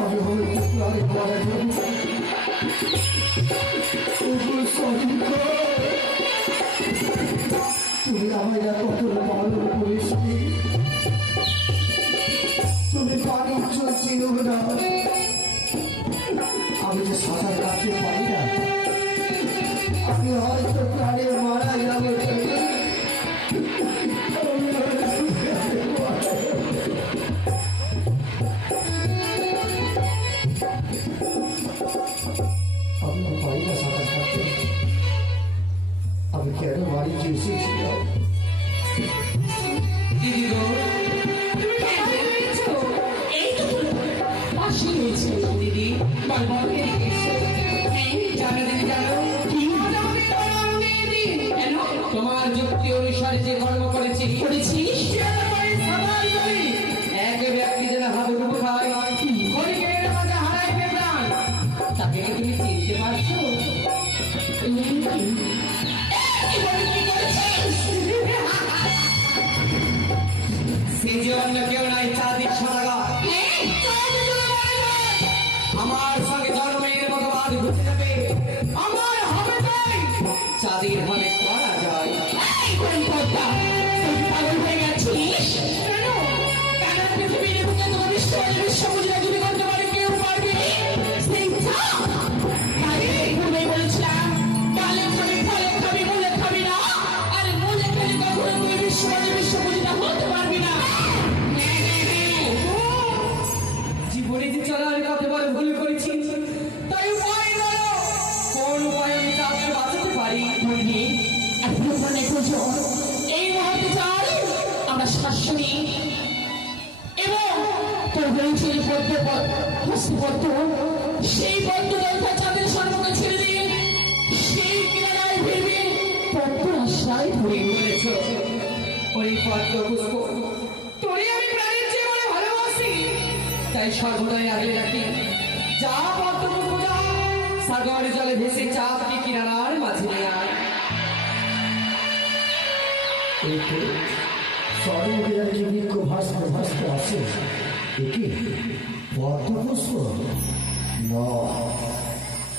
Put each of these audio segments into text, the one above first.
আমি হয়তো প্রাণে মারা যাব। তুমি আমায় না কখনো পালন করেছি, তুমি পানি চলছি না। আমি যে সাঁতার কাটতে পারি না, আমি হয়তো প্রাণে মারা যাবো। আমি পারি না সাঁতার কাটতে। আমি কেন বাড়িতে এসেছিলাম? দিদি গো, দিদি জানো দিদি, জানো কেন তোমার যুক্তি অনুসারে যে কর্ম করেছিস এক ব্যক্তি যেন হাবুডুবু খায়, হরিণের মাঝে হারায় প্রাণ, তাকে কি তুমি চিনতে পারছো? সে যে অন্য কেউ নাই, চাঁদিক সদাগর। আমার সঙ্গে ধর্মের মতবাদ ঘুরতে যাবে, আমার হবে তাই চাঁদের ভাবে করা যায়। পাগল হয়ে গেছিস কেন? কেন পৃথিবীর বুকে তোমার বিশ্ব বুঝে যদি করতে পারে কেউ পারবে? সেই বলেছিলাম ডালে খাবি, ফলে খাবি, মূলে খাবি না। আর মূলে খেলে কখনো তুই বিশ্ব বুঝিটা হতে পারবি না। জীবনে যে চলার কতবার ভুল করেছি, তাই উপায় বলো, কোন উপায় আমি তাকে বাঁচাতে পারি? এই মুহূর্তে চাই আমরা শাশুড়ি এবং তোর বলছিল পদ্ম সেই পদ্মদলটা চাঁদের সম্মুখে ছেড়ে দিয়ে সেই কিনারায় ভেবে পদ্ম আশ্রয় ধরে রয়েছ। ওই পদ্ম পুষ্প তোরে আমি প্রাণের চেয়ে বলে ভালোবাসি, তাই সর্বদাই আগলে রাখি। যা পদ্ম পুষ্প যা, সাগর জলে ভেসে চাঁদকে কিনারার মাঝে নিয়ে আয়। স্বর্ণবিহার কি বৃক্ষ ভাস্কর ভাস্কর আছে? একে পদ্ম পুষ্প না,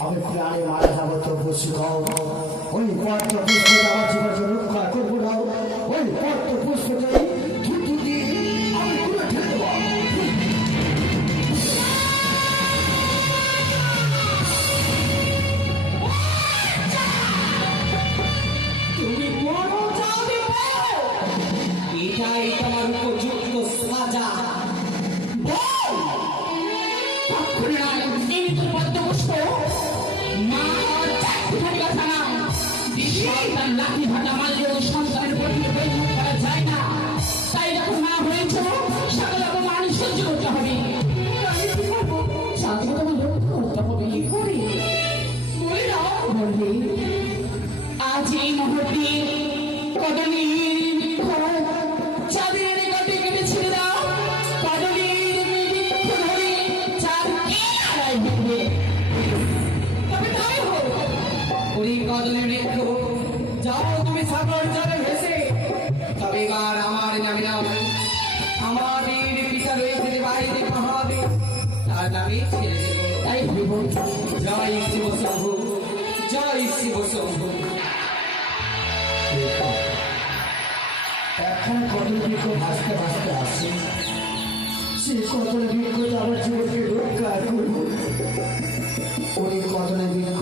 আমি প্রাণে মারা যাবো তো বসে গাও। ওই পদ্ম পুষ্প আমার জীবনকে রক্ষা করবো না। ওই পদ্ম পুষ্পটাই থুতু দিয়ে আমি পুরো ঠেলে দেবো। তুমি মরো যাবে, এটাই তোমার উপযুক্ত সাজা। লাঠি ভাটা মারলেও সন্তানের প্রতি করা যায় না, তাই যখন মা হয়েছ সকল মানুষ সহ্য করতে হবে, করতে হবে। কি করে বলে দাও? বলবে আজ এই মুহূর্তে কদলীর চাঁদের কাটে কেটে ছেড়ে দাও। কদলীর বৃক্ষ ধরে চাঁদ কিনারায় ভেঙে তবে তাই হোক। ওই কদলের বৃক্ষ যাও তুমি সাগর জলে ভেসে, তবে এবার আমার নামে নাও। আমাদের পিতা রয়েছে বাইরে পাহাড়ে, তার নামে ছেড়ে দেব। তাই ভেব জয় শিব শম্ভু, জয় শিব শম্ভু। এখন কদল বৃক্ষ ভাসতে ভাসতে আসে, সে কদল বৃক্ষ আমার জীবনকে রক্ষা করবো। ওই কদল বৃক্ষ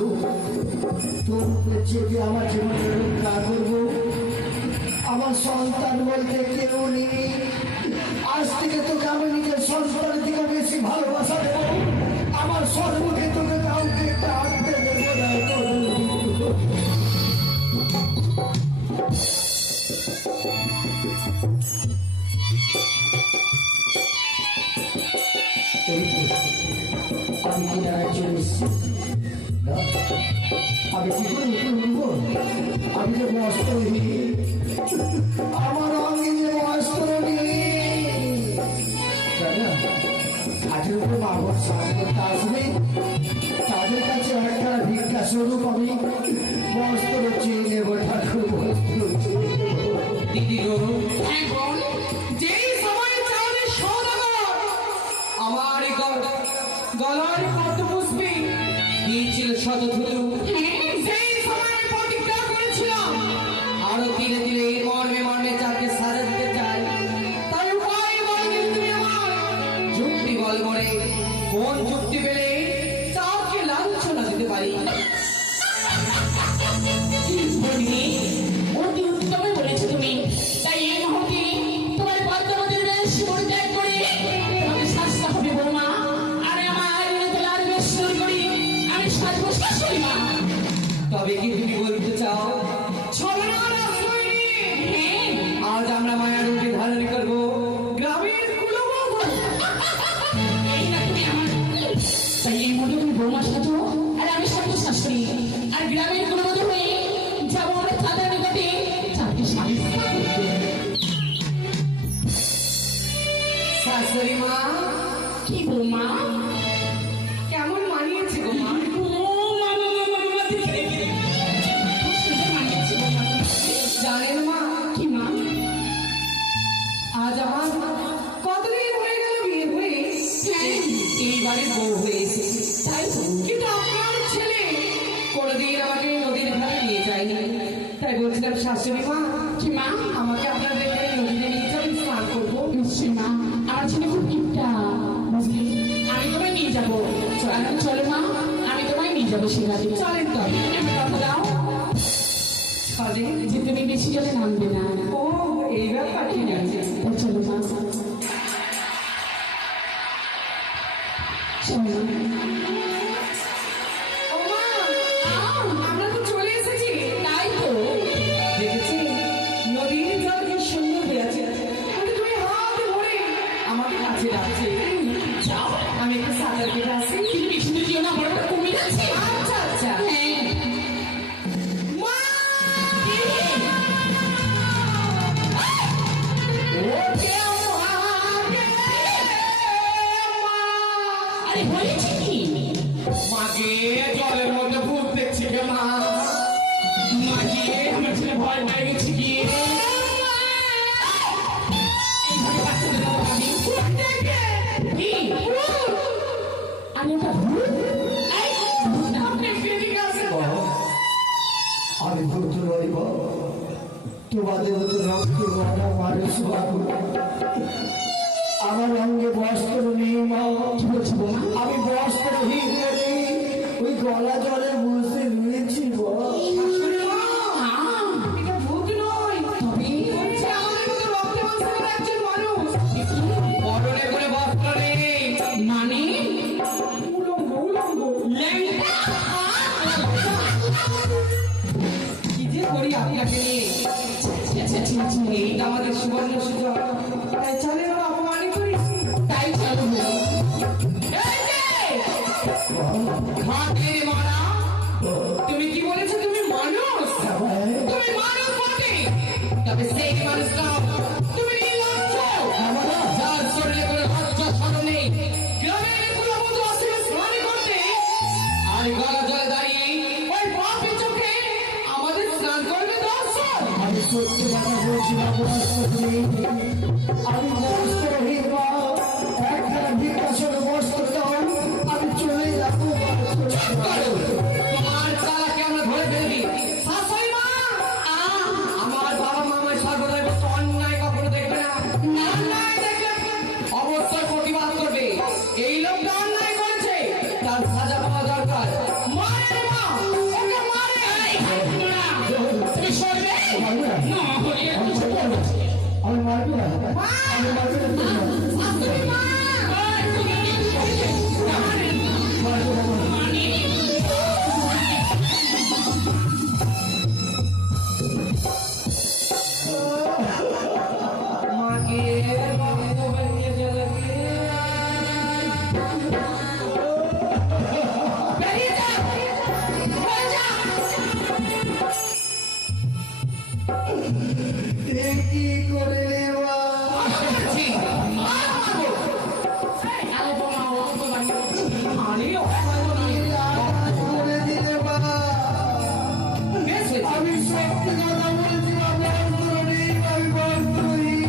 তোর চেপে আমার জীবনকে রক্ষা করবো। আমার সন্তান বলতে কেউ নেই, আজ থেকে তোকে আমি নিজের সন্তানের দিকে বেশি ভালোবাসা দেবো। আমার সর্বকে তোকে কাউকে ডাকতে দেবো না। আমি কিনারায় চলে এসেছি, আমি কি করে উপরে উঠবো? আমি যে বস্ত্র নেই, আমার অঙ্গে যে বস্ত্র নেই। ঘাটের উপরে বাবর সাহায্য করতে আসবে, তাদের কাছে একটা ভিক্ষা স্বরূপ আমি বস্ত্র চেয়ে নেবো। ঠাকুর বস্ত্র চেয়ে নেবো। দিদি গো, যেই সময় চাঁদের সওদাগর আমার গলায় কত পুষ্পে দিয়েছিল শতধুলু। সেই সময় আমি প্রতিজ্ঞা করেছিলাম আরো ধীরে ধীরে মর্মে মর্মে যাকে সাজা দিতে চাই তার উপায় বল। কিন্তু তুমি আমার যুক্তি বল মরে কোন যুক্তি পেলে চাকে লাঞ্ছনা দিতে পারি? বলি অতি উত্তমে বলেছো তুমি। তাই এই মুহূর্তে তোমার পদ্মাবতীর বেশ পরিত্যাগ করে তোমাকে শাস্তা হবে বৌমা। আর আমার তোলার বেশ শুরু করি আমি সাজবো শাশুড়ি মা। তবে কি তুমি বলতে চাও আজ আমরা মায়ার রূপে ধারণ করবো গ্রামের কুলবধূ? এই না তুমি আমার। তাই এই মুহূর্তে তুমি বৌমা সাজো আর আমি সাজবো শাশুড়ি। আর গ্রামের কুলবধূ হয়ে যাবো আমরা তাদের নিকটে তাকে স্বামী শাশুড়ি মা। কি বৌমা কেমন মানিয়েছে গো মা? জানেন মা কি মা, আজ আমার কতদিন হয়ে গেল বিয়ে হয়ে এইবারে বউ হয়েছে। তাই তো, কিন্তু আপনার ছেলে কোনোদিন আমাকে নদীর ধারে নিয়ে যায়নি। তাই বলছিলাম শাশুড়ি মা কি মা আমাকে আপনাদের এখানে নদীতে নিয়ে যাবেন, স্নান করবো। নিশ্চয়ই মা, আমার ছেলে খুব কিপটা বুঝলি, আমি তোমায় নিয়ে যাবো। চলো মা, আমি তোমায় নিয়ে যাবো সে রাতে। চলেন তো, আমি কথা দাও যে তুমি বেশি জলে নামবে না। ও এই ব্যাপার, ঠিক আছে চলো মা। আমরা তো চলে এসেছি। তাই তো দেখেছি নদীর জল কি সুন্দর হয়ে আছে। তুমি হাতে ভরে আমাকে কাছে ডাকছে। যাও আমি একটু সাঁতার কেটে আসি। কিন্তু পিছনে যেও না, বড় কমে যাচ্ছে। আচ্ছা আচ্ছা হ্যাঁ। মাকে জলের মধ্যে ভূত দেখছি গে মা। মাকে আমার ছেলে ভয় পেয়ে গেছি কি আমি ভূত রইব, তোমাদের রক্ত মানুষ বাবু। আমার অঙ্গে বস্ত্র নেই মা, আমি বস্ত্রহীন বলে ওই গলা জলে বসে রয়েছি। ভূত নয়, তবে হচ্ছে আমাদের মতো রক্তে মাংসের একজন মানুষ। পরনে করে বস্ত্র নেই মানে উলঙ্গ উলঙ্গ ল্যাংটা। কি যে করি আপনাকে নিয়ে। এইটা আমাদের সুবর্ণ সুযোগ, তাই চলে ওরা অপমানই করি। তাই চলো তুমি কি বলেছো? তুমি মানুষ, তুমি মানুষ বটে, তবে সেই মানুষ নাও তুমি নির্লজ্জ, যার শরীরে কোনো লজ্জা শরম নেই। গ্রামের কুলবধূ আসলে স্নান করতে আর গলা জলে দাঁড়িয়ে ওই বাপের চোখে আমাদের স্নান করবে দর্শন। আমি সত্যি কথা বলছি না, আমি বস্ত্রহীন মা। একখানা বিকাশের বস্ত্র দাও, আমি চলে যাবো। তোমার তালাকে আমরা ধরে ফেলবি শাশুড়ি মা। আমার বাবা মা আমায় সর্বদাই বলতো অন্যায় কখনো দেখবে না, অন্যায় দেখলে অবশ্যই প্রতিবাদ করবে। এই লোকটা অন্যায় করেছে, তার সাজা পাওয়া দরকার। মারে মা, ওকে মারে। তুমি সরবে না, আমি মারবি না, আমি মারবি না। শাশুড়ি মা কি করে নেওয়া করে দিলে মা। আমি সত্যি কথা বলছি, আমি বস্ত্রহীন, আমি বস্ত্রহীন।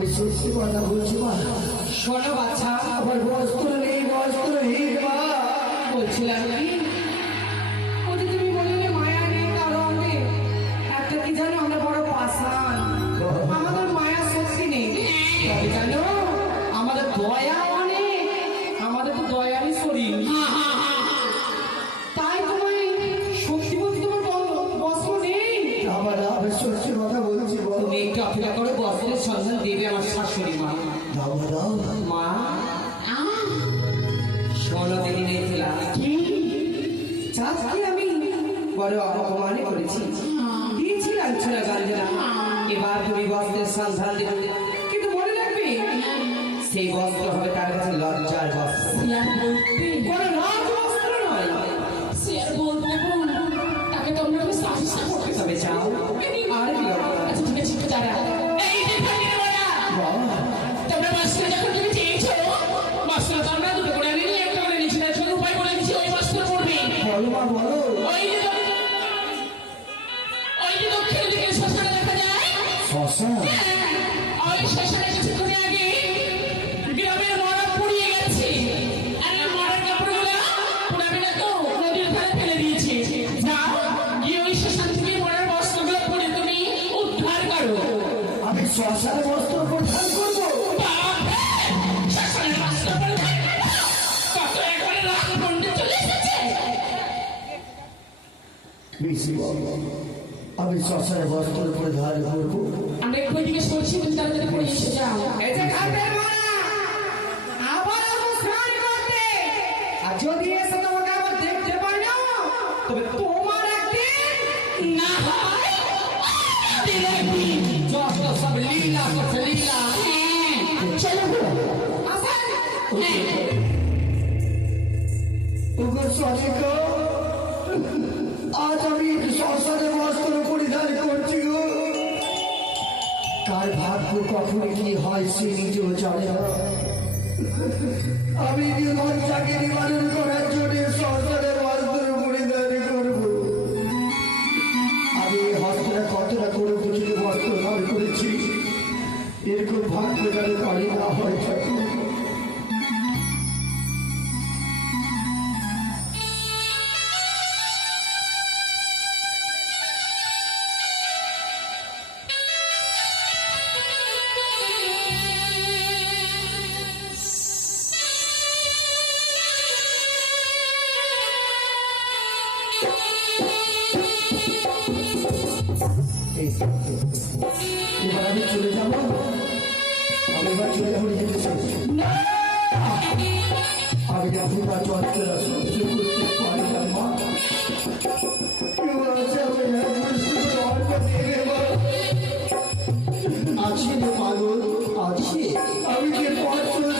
আমি সত্যি কথা বলছি মা, শোনো বাচ্চা, আমার বস্ত্র নেই, বস্ত্রহীন মা। বলছিলাম কি ওই যে তুমি বললে মায়া নেই কারো অঙ্গে, একটা কি জানো আমরা বড় পাষাণ, আমাদের মায়া শক্তি নেই। তবে জানো আমাদের দয়া অনেক, আমাদের তো দয়ারই শরীর। তাই তোমার সত্যি বলছি তোমার বস্ত্র নেই। আমার আমি সত্যি কথা বলছি বল। তুমি একটু অপেক্ষা করে বস্ত্রের সন্ধান দেবে আমার শাশুড়ি মা। দাও দাও। মা শোনো দিদি দেখলাম কি চাষকে আমি বড় অপমানে করেছি, দিয়েছিলাম ছোড়া গাঞ্জনা। এবার তুমি বস্ত্রের সন্ধান দেবে, কিন্তু মনে রাখবে সেই বস্ত্র হবে তার কাছে লজ্জার বস্ত্র, কোনো রাজ বস্ত্র নয়। তাকে তোমরা সাহসা করতে হবে, চাও আর কি আচ্ছা ঠিক আছে দাঁড়া। এই যে ভাইয়ের বড়া তোমরা বস্ত্র যখন তুমি চেয়েছো, বস্ত্র তো আমরা দুটো করে নিয়ে একটা করে নিয়েছি, তার জন্য উপায় বলে দিচ্ছি, ওই বস্ত্র পড়বে। বলো মা বলো। ওই যে দক্ষিণ দিকে শ্মশানে দেখা যায়, শ্মশান? ওই শ্মশানে কিছুক্ষণ আগে গ্রামের মরা পুড়িয়ে গেছে, আর এই মরার কাপড়গুলো পুরাবে না তো, নদীর ধারে ফেলে দিয়েছে। যাও গিয়ে ওই শ্মশান থেকে মরার বস্ত্রগুলো পরে তুমি উদ্ধার করো। আমি শ্মশানে বস্ত্র পরিধান করবো? বাপরে, শ্মশানের বস্ত্র পরিধান করো? কত একবারে রাগ মন্ডে চলে এসেছে। বেশি বল। আমি শ্মশানে বস্ত্র পরিধান করবো? আমরা একটু ওইদিকে সরছি, তুমি তাড়াতাড়ি পড়ে এসে যাও। এই যে ঘাটের মারা আবার আসো স্নান করতে, আর যদি এসে তোমাকে আবার দেখতে পাই না, তবে তোমার একদিন না হয় যত সব লীলা করছে লীলা। চলো আসেন। ওগো সনিকা, আজ আমি শ্মশানে বস্ত্র পরিধান করছি গো। কার ভাগ্য কখন কি হয় সে নিজেও জানে না। আমি লজ্জাকে নিবারণ করার জন্য শ্মশানে বস্ত্র পরিধান করবো। আমি এই হস্তটা কতটা করে দুটিকে বস্ত্র ধার করেছি, এরকম ভাগ্য যেন করে না হয় ঠাকুর। এবার আমি চলে যাবো, আমি এবার চলে যাবো নিজেকে চাইছি। আমি এখনকার যন্ত্রণা সহ্য করতে পারি না মা। কেউ আছে আমি আছে রে পাগল, আছে। আমি যে 5